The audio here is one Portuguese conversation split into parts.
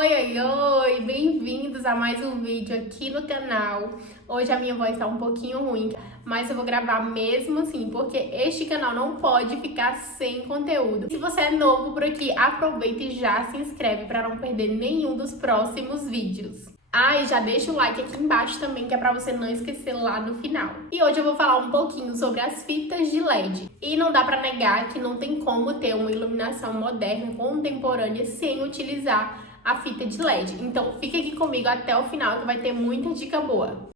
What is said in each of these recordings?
Oi, bem-vindos a mais um vídeo aqui no canal. Hoje a minha voz tá um pouquinho ruim, mas eu vou gravar mesmo assim, porque este canal não pode ficar sem conteúdo. Se você é novo por aqui, aproveita e já se inscreve para não perder nenhum dos próximos vídeos. E já deixa o like aqui embaixo também, que é pra você não esquecer lá no final. E hoje eu vou falar um pouquinho sobre as fitas de LED. E não dá pra negar que não tem como ter uma iluminação moderna, contemporânea, sem utilizar a fita de LED. Então fica aqui comigo até o final que vai ter muita dica boa.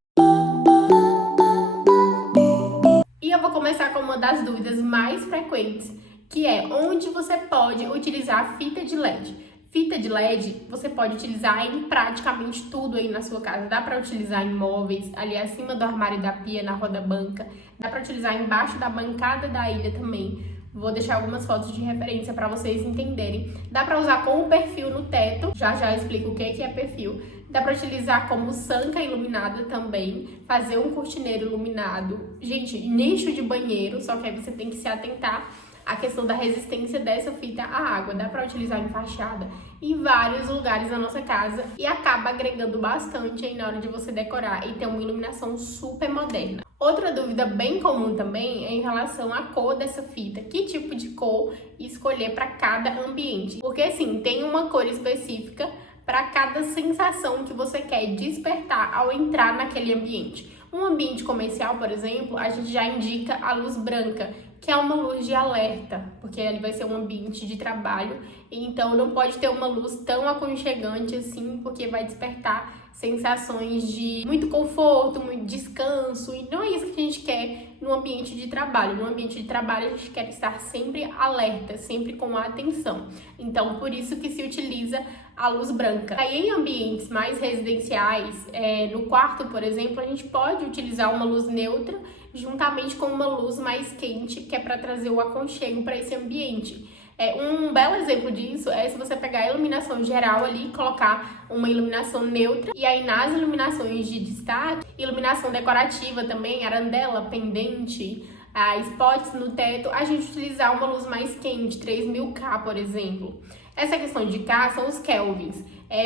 E eu vou começar com uma das dúvidas mais frequentes, que é onde você pode utilizar a fita de LED. Fita de LED você pode utilizar em praticamente tudo aí na sua casa. Dá para utilizar em móveis, ali acima do armário da pia, na roda-banca. Dá para utilizar embaixo da bancada da ilha também. Vou deixar algumas fotos de referência para vocês entenderem. Dá para usar como perfil no teto. Já explico o que é perfil. Dá para utilizar como sanca iluminada também. Fazer um cortineiro iluminado. Gente, nicho de banheiro, só que aí você tem que se atentar a questão da resistência dessa fita à água. Dá para utilizar em fachada em vários lugares da nossa casa e acaba agregando bastante aí na hora de você decorar e ter uma iluminação super moderna. Outra dúvida bem comum também é em relação à cor dessa fita. Que tipo de cor escolher para cada ambiente? Porque assim, tem uma cor específica para cada sensação que você quer despertar ao entrar naquele ambiente. Um ambiente comercial, por exemplo, a gente já indica a luz branca, que é uma luz de alerta, porque ali vai ser um ambiente de trabalho, então não pode ter uma luz tão aconchegante assim, porque vai despertar sensações de muito conforto, muito descanso, e não é isso que a gente quer no ambiente de trabalho. No ambiente de trabalho a gente quer estar sempre alerta, sempre com atenção. Então, por isso que se utiliza a luz branca. Aí em ambientes mais residenciais, no quarto, por exemplo, a gente pode utilizar uma luz neutra juntamente com uma luz mais quente, que é para trazer o aconchego para esse ambiente. Um belo exemplo disso é se você pegar a iluminação geral ali e colocar uma iluminação neutra, e aí nas iluminações de destaque, iluminação decorativa também, arandela, pendente, spots no teto, a gente utilizar uma luz mais quente, 3000K, por exemplo. Essa questão de K são os kelvins,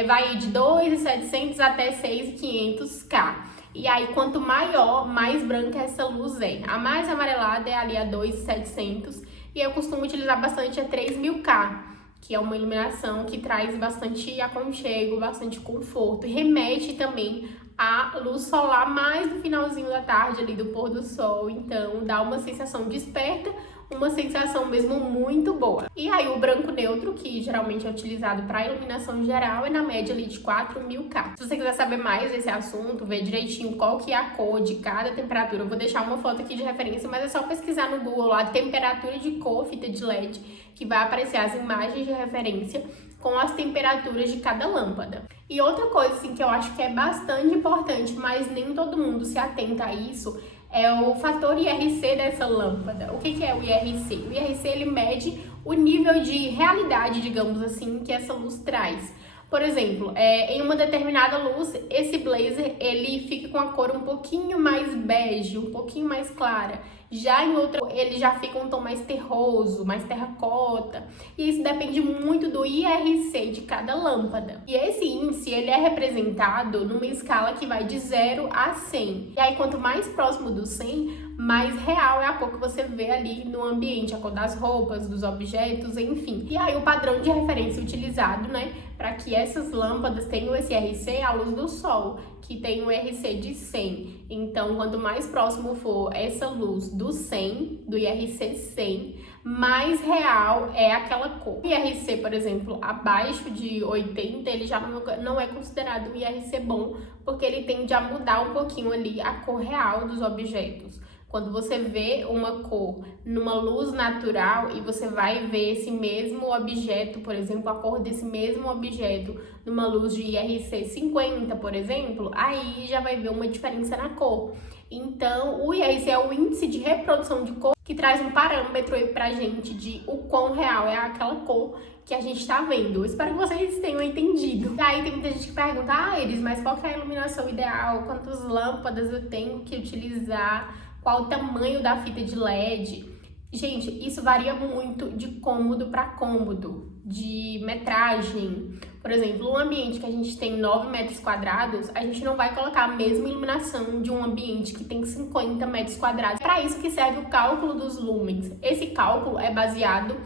vai de 2.700 até 6.500K. E aí, quanto maior, mais branca essa luz é. A mais amarelada é ali a 2.700 e eu costumo utilizar bastante a 3000K, que é uma iluminação que traz bastante aconchego, bastante conforto. E remete também à luz solar mais no finalzinho da tarde, ali do pôr do sol. Então, dá uma sensação desperta, uma sensação mesmo muito boa. E aí o branco neutro, que geralmente é utilizado para iluminação geral, é na média ali de 4.000K. Se você quiser saber mais desse assunto, ver direitinho qual que é a cor de cada temperatura, eu vou deixar uma foto aqui de referência, mas é só pesquisar no Google lá, temperatura de cor, fita de LED, que vai aparecer as imagens de referência com as temperaturas de cada lâmpada. E outra coisa assim que eu acho que é bastante importante, mas nem todo mundo se atenta a isso, é o fator IRC dessa lâmpada. O que é o IRC? O IRC ele mede o nível de realidade, digamos assim, que essa luz traz. Por exemplo, em uma determinada luz, esse blazer ele fica com a cor um pouquinho mais bege, um pouquinho mais clara. Já em outra, ele já fica um tom mais terroso, mais terracota. E isso depende muito do IRC de cada lâmpada. E esse índice, ele é representado numa escala que vai de 0 a 100. E aí, quanto mais próximo do 100, mais real é a cor que você vê ali no ambiente, a cor das roupas, dos objetos, enfim. E aí, o padrão de referência utilizado, né, para que essas lâmpadas tenham esse IRC é a luz do sol, que tem um IRC de 100. Então, quanto mais próximo for essa luz do 100, do IRC 100, mais real é aquela cor. O IRC, por exemplo, abaixo de 80, ele já não é considerado um IRC bom, porque ele tende a mudar um pouquinho ali a cor real dos objetos. Quando você vê uma cor numa luz natural e você vai ver esse mesmo objeto, por exemplo, a cor desse mesmo objeto numa luz de IRC 50, por exemplo, aí já vai ver uma diferença na cor. Então, o IRC é o índice de reprodução de cor que traz um parâmetro aí pra gente de o quão real é aquela cor que a gente tá vendo. Eu espero que vocês tenham entendido. E aí tem muita gente que pergunta, Iris, mas qual que é a iluminação ideal? Quantas lâmpadas eu tenho que utilizar? Qual o tamanho da fita de LED? Gente, isso varia muito de cômodo para cômodo, de metragem. Por exemplo, um ambiente que a gente tem 9 metros quadrados, a gente não vai colocar a mesma iluminação de um ambiente que tem 50 metros quadrados. Para isso que serve o cálculo dos lumens. Esse cálculo é baseado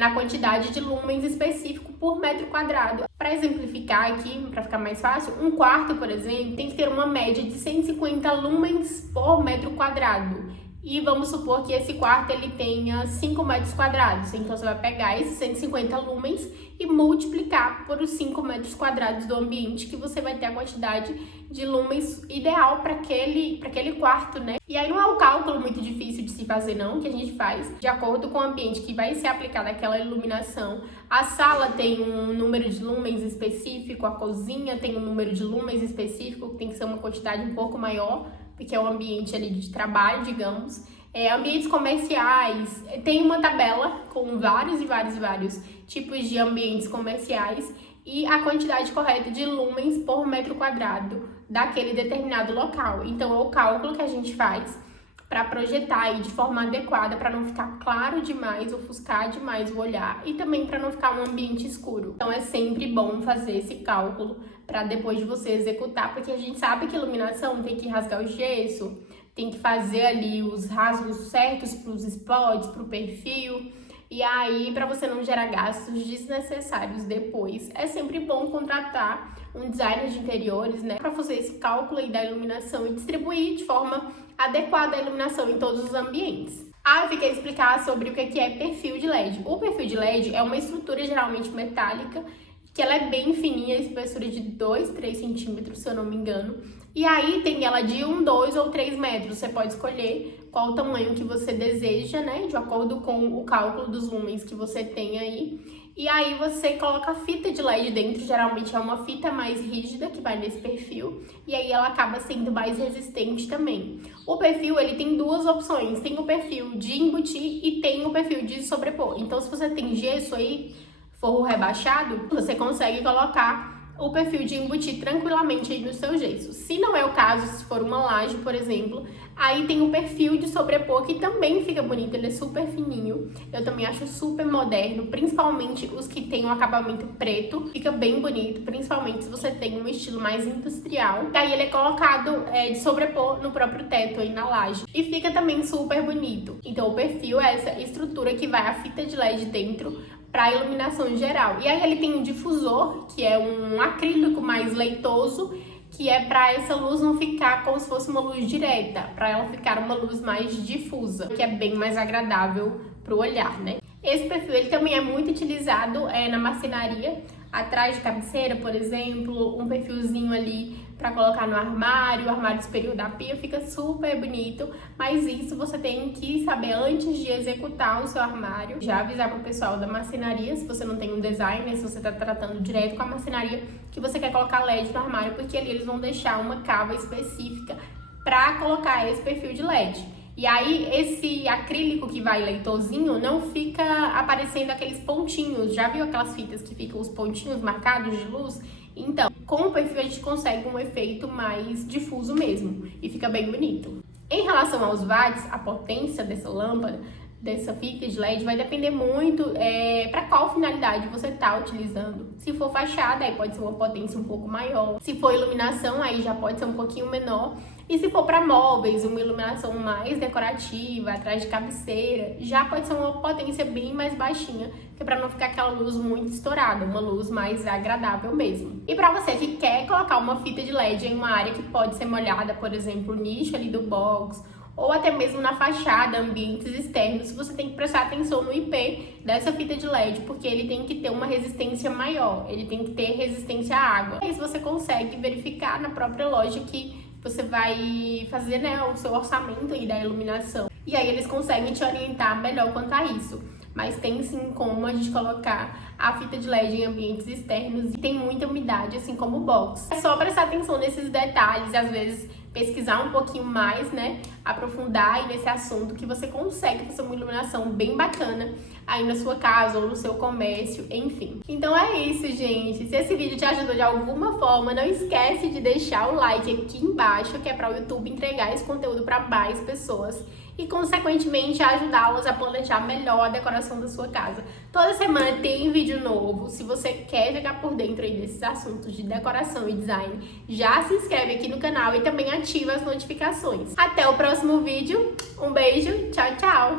na quantidade de lumens específico por metro quadrado. Para exemplificar aqui, para ficar mais fácil, um quarto, por exemplo, tem que ter uma média de 150 lumens por metro quadrado. E vamos supor que esse quarto ele tenha 5 metros quadrados. Então você vai pegar esses 150 lumens e multiplicar por os 5 metros quadrados do ambiente, que você vai ter a quantidade de lumens ideal para aquele quarto, né? E aí não é um cálculo muito difícil de se fazer não, que a gente faz de acordo com o ambiente que vai ser aplicada aquela iluminação. A sala tem um número de lumens específico, a cozinha tem um número de lumens específico, que tem que ser uma quantidade um pouco maior, porque é um ambiente ali de trabalho, digamos. Ambientes comerciais, tem uma tabela com vários tipos de ambientes comerciais e a quantidade correta de lumens por metro quadrado daquele determinado local. Então, é o cálculo que a gente faz para projetar aí de forma adequada, para não ficar claro demais, ofuscar demais o olhar e também para não ficar um ambiente escuro. Então, é sempre bom fazer esse cálculo para depois de você executar, porque a gente sabe que iluminação tem que rasgar o gesso, tem que fazer ali os rasgos certos para os spots, para o perfil, e aí para você não gerar gastos desnecessários depois, é sempre bom contratar um designer de interiores, né, para fazer esse cálculo aí da iluminação e distribuir de forma adequada a iluminação em todos os ambientes. Eu fiquei a explicar sobre o que é perfil de LED. O perfil de LED é uma estrutura geralmente metálica, que ela é bem fininha, espessura de 2, 3 centímetros, se eu não me engano. E aí tem ela de 1, 2 ou 3 metros. Você pode escolher qual o tamanho que você deseja, né? De acordo com o cálculo dos lumens que você tem aí. E aí você coloca a fita de LED dentro, geralmente é uma fita mais rígida que vai nesse perfil. E aí ela acaba sendo mais resistente também. O perfil, ele tem duas opções. Tem o perfil de embutir e tem o perfil de sobrepor. Então, se você tem gesso aí, forro rebaixado, você consegue colocar o perfil de embutir tranquilamente aí no seu gesso. Se não é o caso, se for uma laje, por exemplo, aí tem o perfil de sobrepor, que também fica bonito, ele é super fininho. Eu também acho super moderno, principalmente os que tem um acabamento preto, fica bem bonito, principalmente se você tem um estilo mais industrial. E aí ele é colocado de sobrepor no próprio teto aí na laje. E fica também super bonito. Então o perfil é essa estrutura que vai a fita de LED dentro, para iluminação geral. E aí ele tem um difusor, que é um acrílico mais leitoso, que é para essa luz não ficar como se fosse uma luz direta, para ela ficar uma luz mais difusa, que é bem mais agradável para o olhar, né? Esse perfil ele também é muito utilizado na marcenaria, atrás de cabeceira, por exemplo, um perfilzinho ali para colocar no armário, o armário superior da pia, fica super bonito, mas isso você tem que saber antes de executar o seu armário, já avisar pro pessoal da marcenaria, se você não tem um designer, se você tá tratando direto com a marcenaria, que você quer colocar LED no armário, porque ali eles vão deixar uma cava específica para colocar esse perfil de LED. E aí, esse acrílico que vai leitosinho não fica aparecendo aqueles pontinhos. Já viu aquelas fitas que ficam os pontinhos marcados de luz? Então, com o perfil a gente consegue um efeito mais difuso mesmo e fica bem bonito. Em relação aos watts, a potência dessa lâmpada, dessa fita de LED, vai depender muito para qual finalidade você está utilizando. Se for fachada, aí pode ser uma potência um pouco maior. Se for iluminação, aí já pode ser um pouquinho menor. E se for para móveis, uma iluminação mais decorativa, atrás de cabeceira, já pode ser uma potência bem mais baixinha, que é para não ficar aquela luz muito estourada, uma luz mais agradável mesmo. E para você que quer colocar uma fita de LED em uma área que pode ser molhada, por exemplo, o nicho ali do box, ou até mesmo na fachada, ambientes externos, você tem que prestar atenção no IP dessa fita de LED, porque ele tem que ter uma resistência maior, ele tem que ter resistência à água. Isso você consegue verificar na própria loja que você vai fazer, né, o seu orçamento aí da iluminação. E aí eles conseguem te orientar melhor quanto a isso. Mas tem sim como a gente colocar a fita de LED em ambientes externos e tem muita umidade, assim como o box. É só prestar atenção nesses detalhes e às vezes pesquisar um pouquinho mais, né? Aprofundar aí nesse assunto que você consegue fazer uma iluminação bem bacana aí na sua casa ou no seu comércio, enfim. Então é isso, gente. Se esse vídeo te ajudou de alguma forma, não esquece de deixar o like aqui embaixo, que é para o YouTube entregar esse conteúdo para mais pessoas. e, consequentemente, ajudá-los a planejar melhor a decoração da sua casa. Toda semana tem vídeo novo. Se você quer ficar por dentro aí desses assuntos de decoração e design, já se inscreve aqui no canal e também ativa as notificações. Até o próximo vídeo. Um beijo. Tchau, tchau.